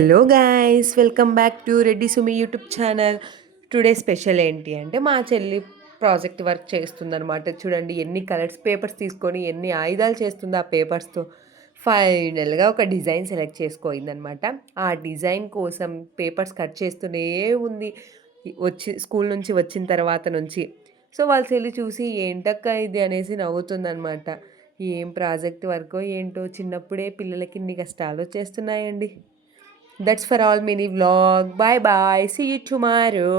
Hello guys, welcome back to Reddy Sumi YouTube channel. Today special ఏంటి అంటే మా చెల్లి ప్రాజెక్ట్ వర్క్ చేస్తుందనమాట. చూడండి ఎన్ని కలర్స్ పేపర్స్ తీసుకొని ఎన్ని ఆయుధాలు చేస్తుందో ఆ పేపర్స్తో. ఫైనల్గా ఒక డిజైన్ సెలెక్ట్ చేసుకోయిందనమాట. ఆ డిజైన్ కోసం పేపర్స్ కట్ చేస్తూనే ఉంది స్కూల్ నుంచి వచ్చిన తర్వాత నుంచి. సో వాళ్ళ చెల్లి చూసి ఏంటక్క ఇది అనేసి నవ్వుతుందనమాట. ఏం ప్రాజెక్ట్ వర్కో ఏంటో, చిన్నప్పుడే పిల్లలకి ఇన్ని కష్టాలు వచ్చేస్తున్నాయండి. That's for all mini vlog. Bye bye. See you tomorrow.